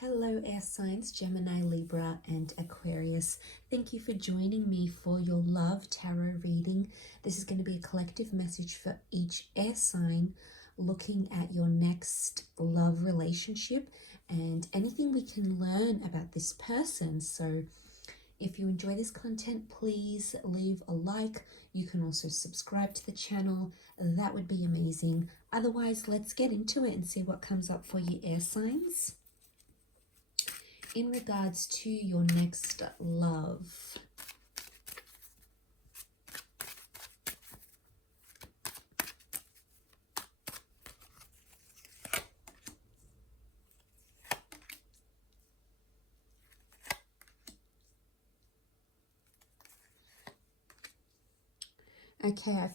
Hello, air signs, Gemini, Libra, and Aquarius. Thank you for joining me for your love tarot reading. This is going to be a collective message for each air sign, looking at your next love relationship and anything we can learn about this person. So if you enjoy this content, please leave a like. You can also subscribe to the channel. That would be amazing. Otherwise, let's get into it and see what comes up for you, air signs. In regards to your next love. Okay, I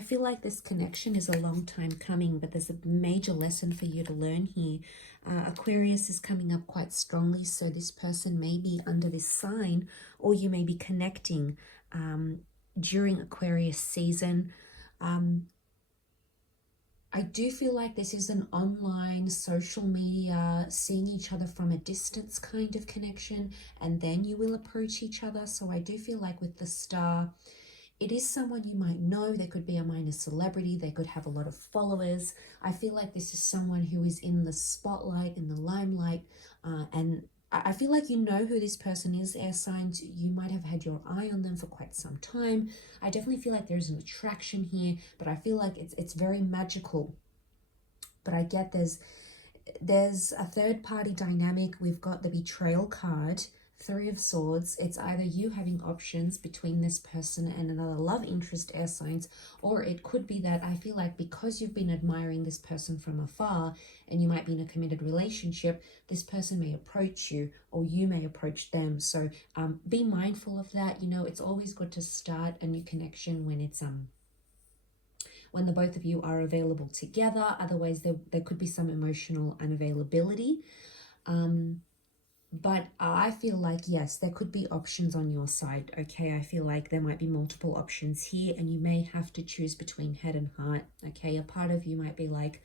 feel like this connection is a long time coming, but there's a major lesson for you to learn here. Aquarius is coming up quite strongly, so this person may be under this sign, or you may be connecting during Aquarius season. I do feel like this is an online social media, seeing each other from a distance kind of connection, and then you will approach each other. So I do feel like with the star, it is someone you might know. They could be a minor celebrity. They could have a lot of followers. I feel like this is someone who is in the spotlight, in the limelight, and I feel like you know who this person is, air signs. You might have had your eye on them for quite some time. I definitely feel like there's an attraction here, but I feel like it's very magical. But I get there's a third party dynamic. We've got the betrayal card, Three of Swords. It's either you having options between this person and another love interest, air signs, or it could be that I feel like because you've been admiring this person from afar and you might be in a committed relationship, this person may approach you or you may approach them. So be mindful of that. You know, it's always good to start a new connection when it's when the both of you are available together. Otherwise, there could be some emotional unavailability. But I feel like, yes, there could be options on your side, okay? I feel like there might be multiple options here and you may have to choose between head and heart, okay? A part of you might be like,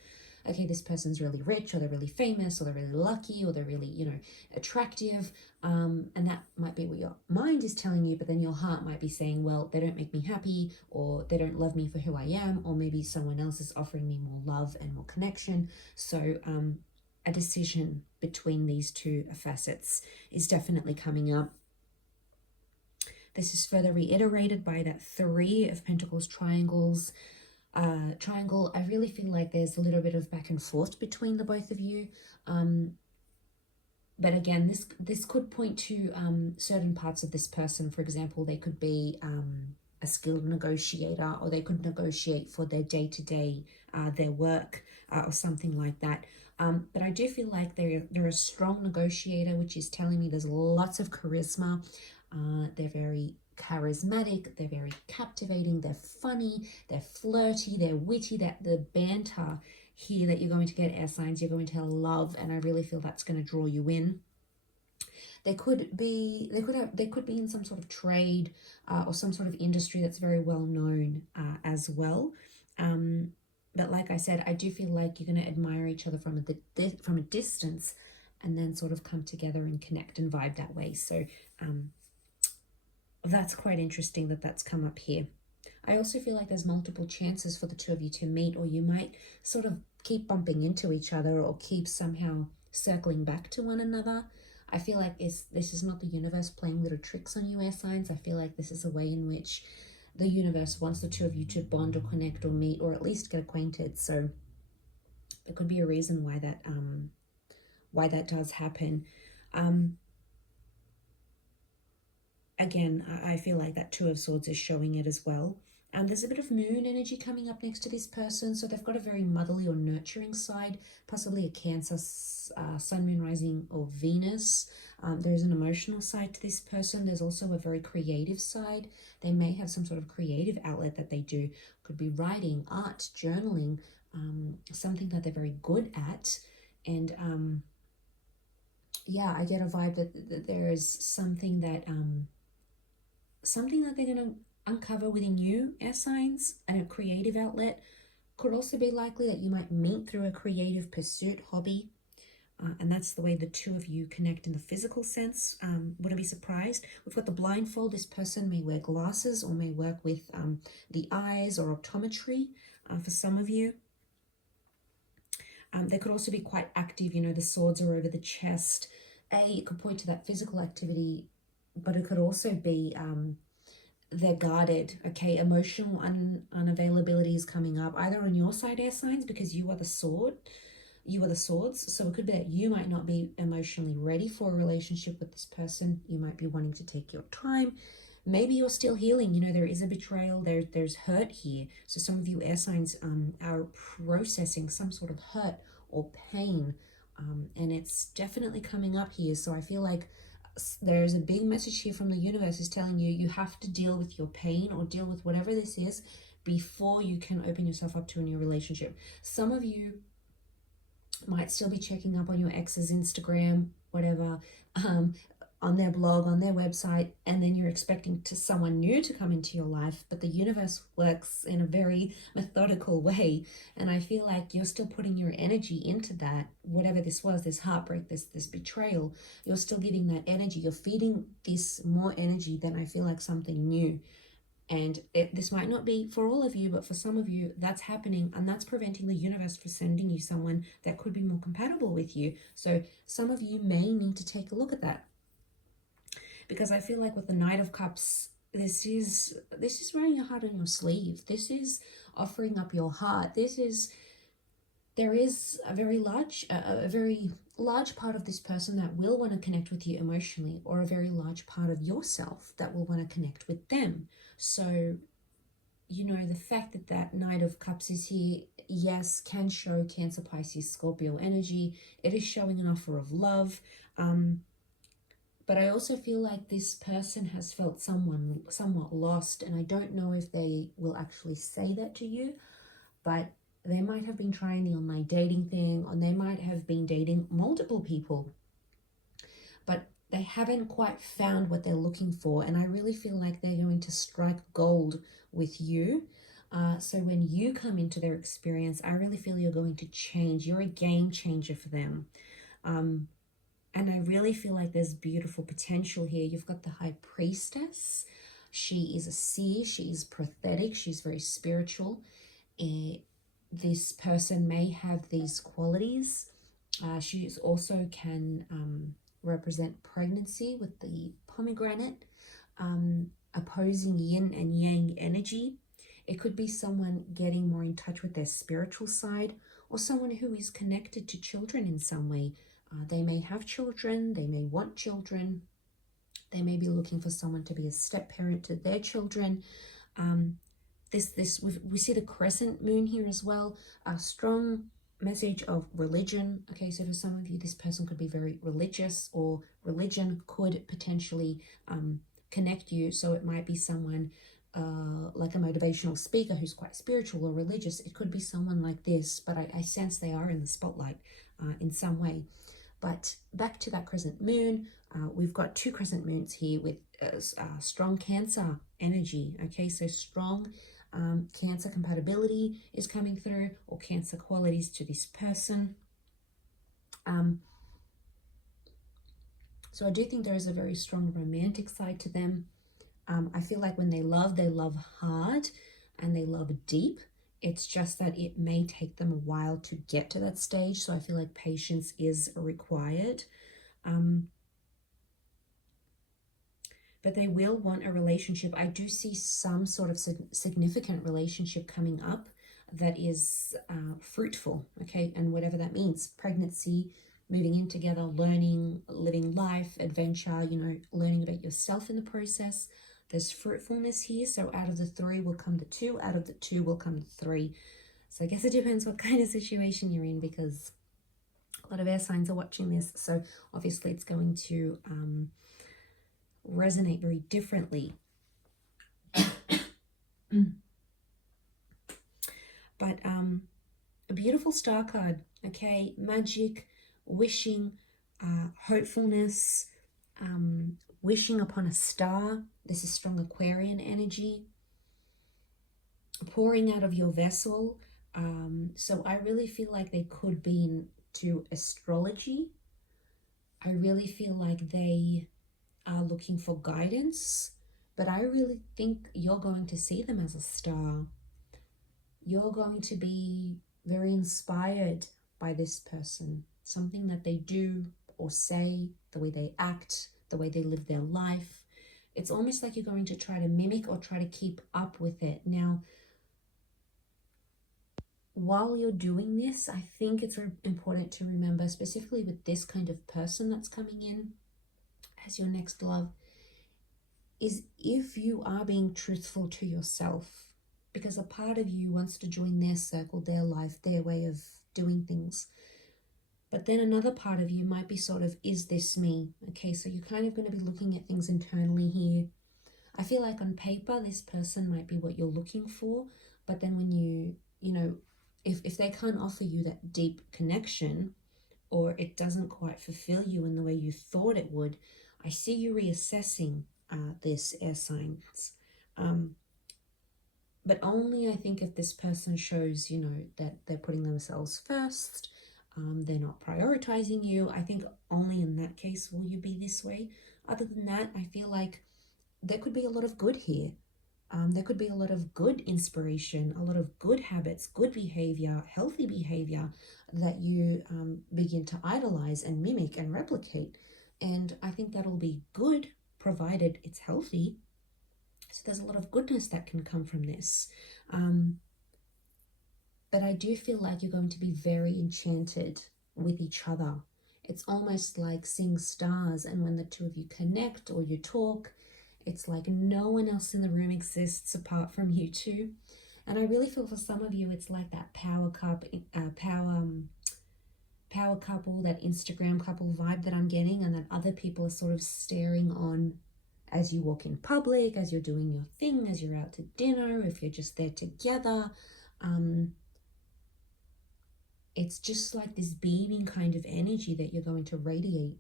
okay, this person's really rich, or they're really famous, or they're really lucky, or they're really, you know, attractive. And that might be what your mind is telling you, but then your heart might be saying, well, they don't make me happy, or they don't love me for who I am, or maybe someone else is offering me more love and more connection. So, a decision between these two facets is definitely coming up. This is further reiterated by that Three of Pentacles triangles. Triangle, I really feel like there's a little bit of back and forth between the both of you. But again, this could point to certain parts of this person. For example, they could be a skilled negotiator, or they could negotiate for their day-to-day, their work, or something like that. But I do feel like they're a strong negotiator, which is telling me there's lots of charisma. They're very charismatic, they're very captivating, they're funny, they're flirty, they're witty. That the banter here that you're going to get, air signs, you're going to love, and I really feel that's going to draw you in. They could be in some sort of trade or some sort of industry that's very well known as well. But like I said, I do feel like you're going to admire each other from a distance, and then sort of come together and connect and vibe that way. So that's quite interesting that that's come up here. I also feel like there's multiple chances for the two of you to meet, or you might sort of keep bumping into each other, or keep somehow circling back to one another. I feel like this is not the universe playing little tricks on you, air signs. I feel like this is a way in which the universe wants the two of you to bond or connect or meet, or at least get acquainted. So there could be a reason why that does happen. Again, I feel like that Two of Swords is showing it as well. There's a bit of moon energy coming up next to this person, so they've got a very motherly or nurturing side, possibly a Cancer, Sun, Moon, Rising, or Venus. There's an emotional side to this person. There's also a very creative side. They may have some sort of creative outlet that they do. Could be writing, art, journaling, something that they're very good at. And yeah, I get a vibe that there is something that they're going to uncover within you, air signs, and a creative outlet. Could also be likely that you might meet through a creative pursuit, hobby. and that's the way the two of you connect in the physical sense. Wouldn't be surprised. We've got the blindfold. This person may wear glasses or may work with the eyes or optometry for some of you. They could also be quite active. You know, the swords are over the chest. It could point to that physical activity, but it could also be they're guarded. Okay, emotional unavailability is coming up either on your side, air signs, because you are the sword. You are the swords. So it could be that you might not be emotionally ready for a relationship with this person. You might be wanting to take your time. Maybe you're still healing. You know, there is a betrayal. There's hurt here. So some of you air signs are processing some sort of hurt or pain. And it's definitely coming up here. So I feel like there's a big message here from the universe is telling you you have to deal with your pain or deal with whatever this is before you can open yourself up to a new relationship. Some of you might still be checking up on your ex's Instagram, whatever, on their blog, on their website, and then you're expecting someone new to come into your life, but the universe works in a very methodical way, and I feel like you're still putting your energy into that, whatever this was, this heartbreak, this betrayal, you're still giving that energy, you're feeding this more energy than I feel like something new. And this might not be for all of you, but for some of you, that's happening, and that's preventing the universe from sending you someone that could be more compatible with you. So some of you may need to take a look at that, because I feel like with the Knight of Cups, this is wearing your heart on your sleeve. This is offering up your heart. There is a very large part of this person that will want to connect with you emotionally, or a very large part of yourself that will want to connect with them. So, you know, the fact that that Knight of Cups is here, yes, can show Cancer, Pisces, Scorpio energy. It is showing an offer of love. But I also feel like this person has felt somewhat lost, and I don't know if they will actually say that to you, but they might have been trying the online dating thing, or they might have been dating multiple people, but they haven't quite found what they're looking for. And I really feel like they're going to strike gold with you. So when you come into their experience, I really feel you're going to change. You're a game changer for them. And I really feel like there's beautiful potential here. You've got the High Priestess. She is a seer. She is prophetic. She's very spiritual. This person may have these qualities. She also can represent pregnancy with the pomegranate, opposing yin and yang energy. It could be someone getting more in touch with their spiritual side, or someone who is connected to children in some way. They may have children, they may want children, they may be looking for someone to be a step parent to their children. We see the crescent moon here as well, a strong message of religion. Okay, so for some of you, this person could be very religious, or religion could potentially connect you. So it might be someone like a motivational speaker who's quite spiritual or religious. It could be someone like this, but I sense they are in the spotlight in some way. But back to that crescent moon, we've got two crescent moons here with strong Cancer energy. Okay, so strong Cancer compatibility is coming through, or Cancer qualities to this person. So I do think there is a very strong romantic side to them. I feel like when they love hard and they love deep. It's just that it may take them a while to get to that stage. So I feel like patience is required. But they will want a relationship. I do see some sort of significant relationship coming up that is fruitful, okay? And whatever that means, pregnancy, moving in together, learning, living life, adventure, you know, learning about yourself in the process. There's fruitfulness here. So out of the 3 will come the 2. Out of the 2 will come the 3. So I guess it depends what kind of situation you're in, because a lot of air signs are watching this. So obviously it's going to resonate very differently. But a beautiful star card, okay? Magic, wishing, hopefulness, wishing upon a star. This is strong Aquarian energy. Pouring out of your vessel. So I really feel like they could be in to astrology. I really feel like they are looking for guidance, but I really think you're going to see them as a star. You're going to be very inspired by this person, something that they do or say, the way they act, the way they live their life. It's almost like you're going to try to mimic or try to keep up with it. Now, while you're doing this, I think it's important to remember, specifically with this kind of person that's coming in as your next love, is if you are being truthful to yourself, because a part of you wants to join their circle, their life, their way of doing things. But then another part of you might be sort of, is this me? Okay, so you're kind of going to be looking at things internally here. I feel like on paper, this person might be what you're looking for, but then when you know, if they can't offer you that deep connection, or it doesn't quite fulfill you in the way you thought it would, I see you reassessing this, air signs. But only, I think, if this person shows, that they're putting themselves first, they're not prioritizing you. I think only in that case will you be this way. Other than that, I feel like there could be a lot of good here. There could be a lot of good inspiration, a lot of good habits, good behavior, healthy behavior that you begin to idolize and mimic and replicate. And I think that'll be good, provided it's healthy. So there's a lot of goodness that can come from this. But I do feel like you're going to be very enchanted with each other. It's almost like seeing stars, and when the two of you connect or you talk, it's like no one else in the room exists apart from you two. And I really feel for some of you, it's like that power couple, that Instagram couple vibe that I'm getting, and that other people are sort of staring on as you walk in public, as you're doing your thing, as you're out to dinner, if you're just there together. It's just like this beaming kind of energy that you're going to radiate,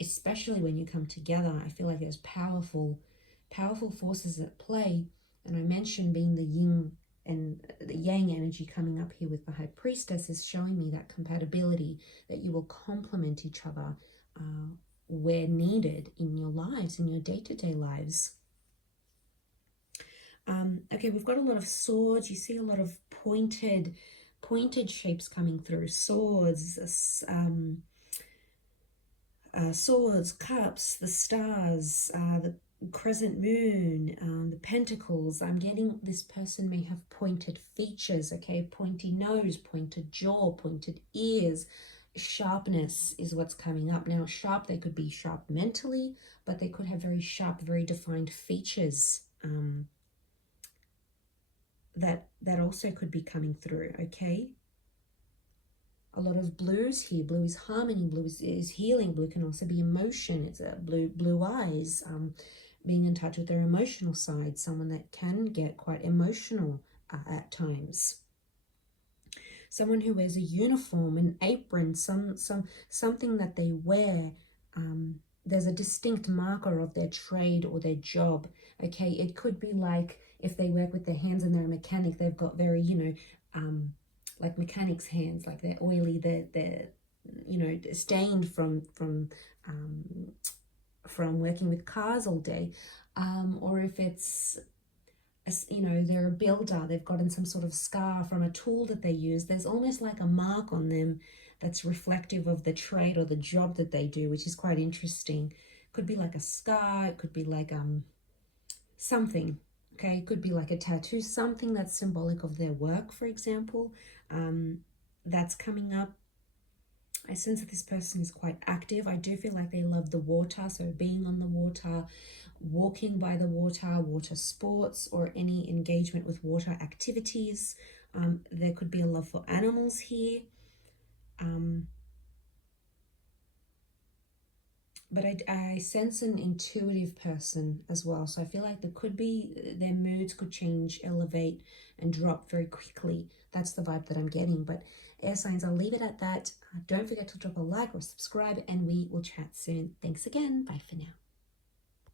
especially when you come together. I feel like there's powerful forces at play. And I mentioned being the yin and the yang energy coming up here with the high priestess is showing me that compatibility, that you will complement each other where needed in your lives, in your day-to-day lives. Okay, we've got a lot of swords. You see a lot of pointed shapes coming through. Swords, swords, cups, the stars, the crescent moon, the pentacles. I'm getting this person may have pointed features, okay? Pointy nose, pointed jaw, pointed ears. Sharpness is what's coming up. Now, sharp, they could be sharp mentally, but they could have very sharp, very defined features that also could be coming through, okay? A lot of blues here. Blue is harmony, blue is healing, blue can also be emotion. It's a blue eyes, being in touch with their emotional side, someone that can get quite emotional at times. Someone who wears a uniform, an apron, something that they wear. There's a distinct marker of their trade or their job, okay? It could be like if they work with their hands and they're a mechanic, they've got very, like mechanics' hands, like they're oily, they're stained from working with cars all day, or if it's they're a builder, they've gotten some sort of scar from a tool that they use. There's almost like a mark on them that's reflective of the trade or the job that they do, which is quite interesting. Could be like a scar, it could be like something. Okay, it could be like a tattoo, something that's symbolic of their work, for example. That's coming up. I sense that this person is quite active. I do feel like they love the water, so being on the water, walking by the water sports, or any engagement with water activities. There could be a love for animals here. But I sense an intuitive person as well. So I feel like their moods could change, elevate, and drop very quickly. That's the vibe that I'm getting. But air signs, I'll leave it at that. Don't forget to drop a like or subscribe, and we will chat soon. Thanks again. Bye for now.